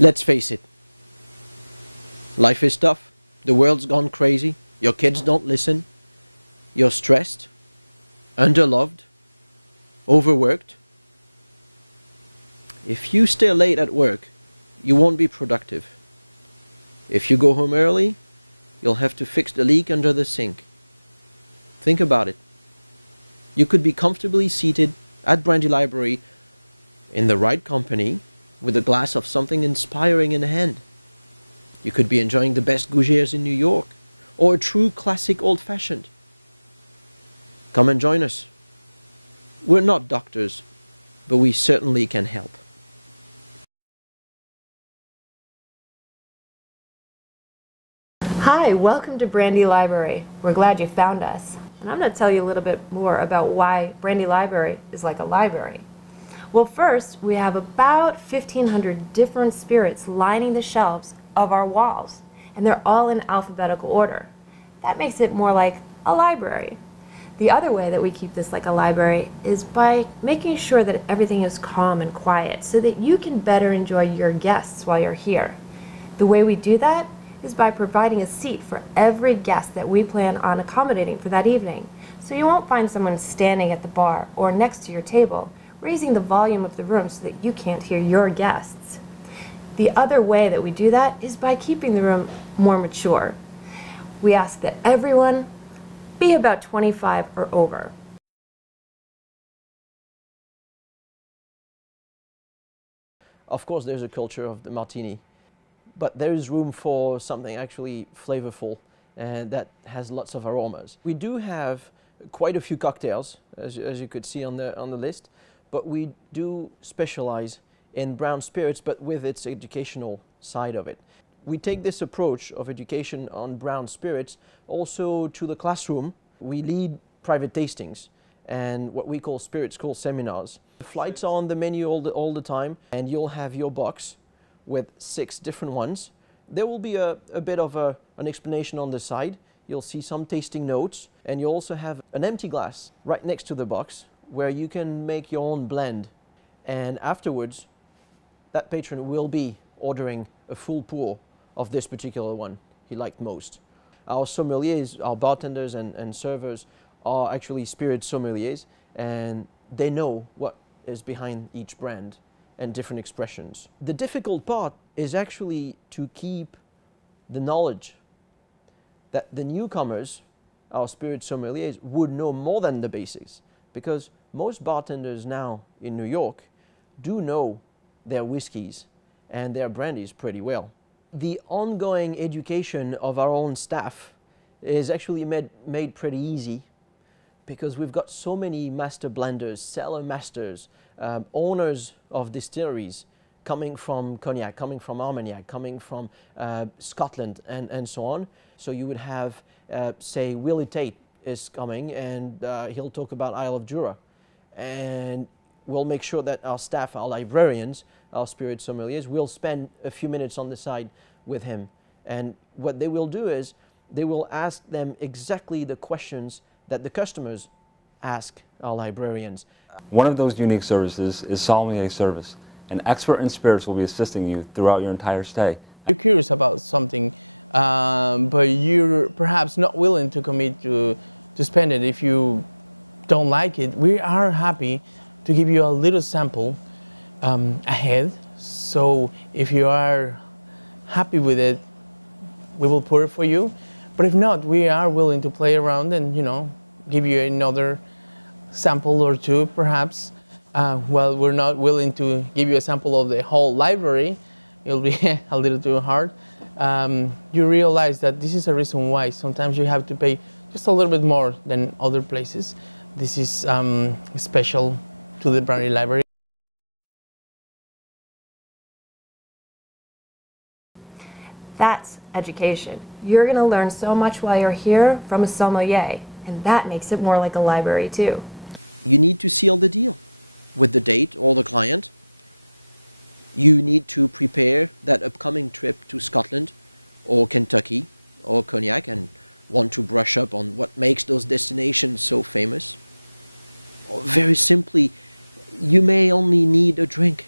Let's face it, life is tough, the world's gone crazy, your kids don't listen, you're stressed, underloved, overworked. If you stay late at work, you won't be productive. If you go home early, you'll have to fix the leak under the sink. Think about it. You could be comfortably seated at Brandy Library in the right company with a glass of something inspiring in hand. You could be enjoying the best gougères in New York or a true classic old-fashioned. Come and join us. We're not doctors, but we certainly can help. Hi, welcome to Brandy Library. We're glad you found us. And I'm going to tell you a little bit more about why Brandy Library is like a library. Well, first, we have about 1,500 different spirits lining the shelves of our walls, and they're all in alphabetical order. That makes it more like a library. The other way that we keep this like a library is by making sure that everything is calm and quiet so that you can better enjoy your guests while you're here. The way we do that is by providing a seat for every guest that we plan on accommodating for that evening. So you won't find someone standing at the bar or next to your table, raising the volume of the room so that you can't hear your guests. The other way that we do that is by keeping the room more mature. We ask that everyone be about 25 or over. Of course, there's a culture of the martini, but there is room for something actually flavorful and that has lots of aromas. We do have quite a few cocktails, as you could see on the list, but we do specialize in brown spirits, but with its educational side of it. We take this approach of education on brown spirits also to the classroom. We lead private tastings and what we call spirit school seminars. The flights are on the menu all the time, and you'll have your box with 6 different ones. There will be a bit of an explanation on the side. You'll see some tasting notes, and you also have an empty glass right next to the box where you can make your own blend. And afterwards, that patron will be ordering a full pour of this particular one he liked most. Our sommeliers, our bartenders and servers are actually spirit sommeliers, and they know what is behind each brand and different expressions. The difficult part is actually to keep the knowledge that the newcomers, our spirit sommeliers, would know more than the basics, because most bartenders now in New York do know their whiskeys and their brandies pretty well. The ongoing education of our own staff is actually made pretty easy, because we've got so many master blenders, cellar masters, owners of distilleries coming from Cognac, coming from Armagnac, coming from Scotland and so on. So you would have, say, Willie Tate is coming, and he'll talk about Isle of Jura. And we'll make sure that our staff, our librarians, our spirit sommeliers, will spend a few minutes on the side with him. And what they will do is they will ask them exactly the questions that the customers ask our librarians. One of those unique services is sommelier service. An expert in spirits will be assisting you throughout your entire stay. You're curious about something, but you're perhaps not willing to commit to spend it if you don't like it. We are happy to give you a little sample ahead. So if you are happy with it, we will pour it for you. But if not, we are willing to play around and, you know, give you another sample or two, perhaps. Well, we're not willing to give you a sample of the whole library. It'll be a little too hard. You realize that this is a reason why sometimes you have to pay just a little bit more than other places. This is special to the Brandy Library. That's education. You're going to learn so much while you're here from a sommelier, and that makes it more like a library too. You need to seal the deal with the date or the client. You need to prepare that upcoming trip to Scotland or Kentucky or Cognac and want to brush up on what makes those destinations so famous. Or very simply, you may only need a drink,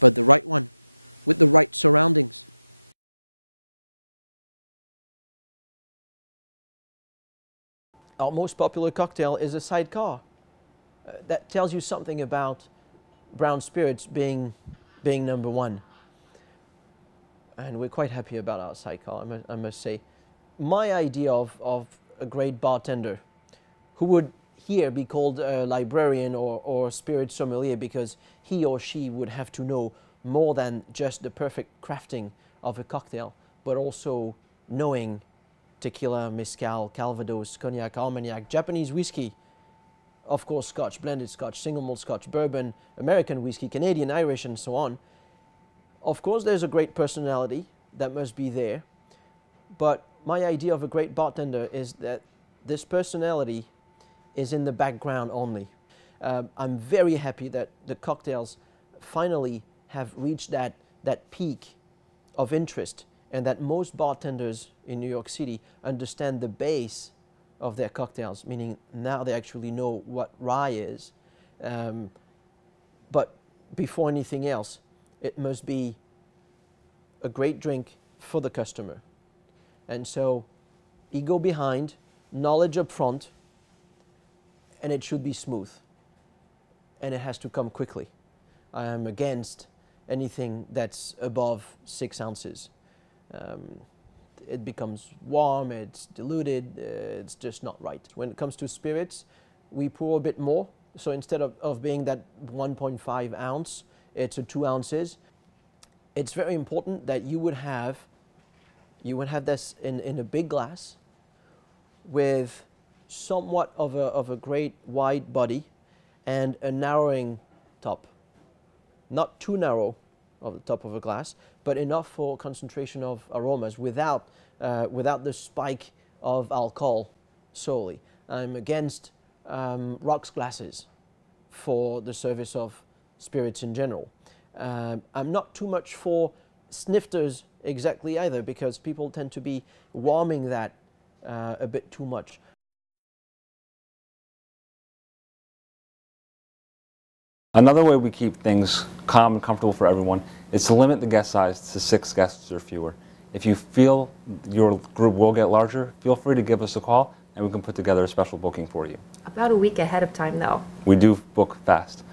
but the right one with the right surroundings. Our most popular cocktail is a sidecar. That tells you something about brown spirits being number one. And we're quite happy about our sidecar, I must say. My idea of a great bartender, who would here be called a librarian or spirit sommelier, because he or she would have to know more than just the perfect crafting of a cocktail, but also knowing tequila, mezcal, calvados, cognac, armagnac, Japanese whiskey, of course Scotch, blended Scotch, single malt Scotch, bourbon, American whiskey, Canadian, Irish, and so on. Of course there's a great personality that must be there, but my idea of a great bartender is that this personality is in the background only. I'm very happy that the cocktails finally have reached that peak of interest, and that most bartenders in New York City understand the base of their cocktails, meaning now they actually know what rye is. But before anything else, it must be a great drink for the customer. And so, ego behind, knowledge up front, and it should be smooth. And it has to come quickly. I am against anything that's above 6 ounces. It becomes warm, it's diluted, it's just not right. When it comes to spirits, we pour a bit more. So instead of being that 1.5 ounce, it's a 2 ounces. It's very important that you would have this in a big glass with somewhat of a great wide body and a narrowing top. Not too narrow of the top of a glass, but enough for concentration of aromas without the spike of alcohol solely. I'm against rocks glasses for the service of spirits in general. I'm not too much for snifters exactly either, because people tend to be warming that a bit too much. Another way we keep things calm and comfortable for everyone is to limit the guest size to 6 guests or fewer. If you feel your group will get larger, feel free to give us a call and we can put together a special booking for you. About a week ahead of time, though. We do book fast.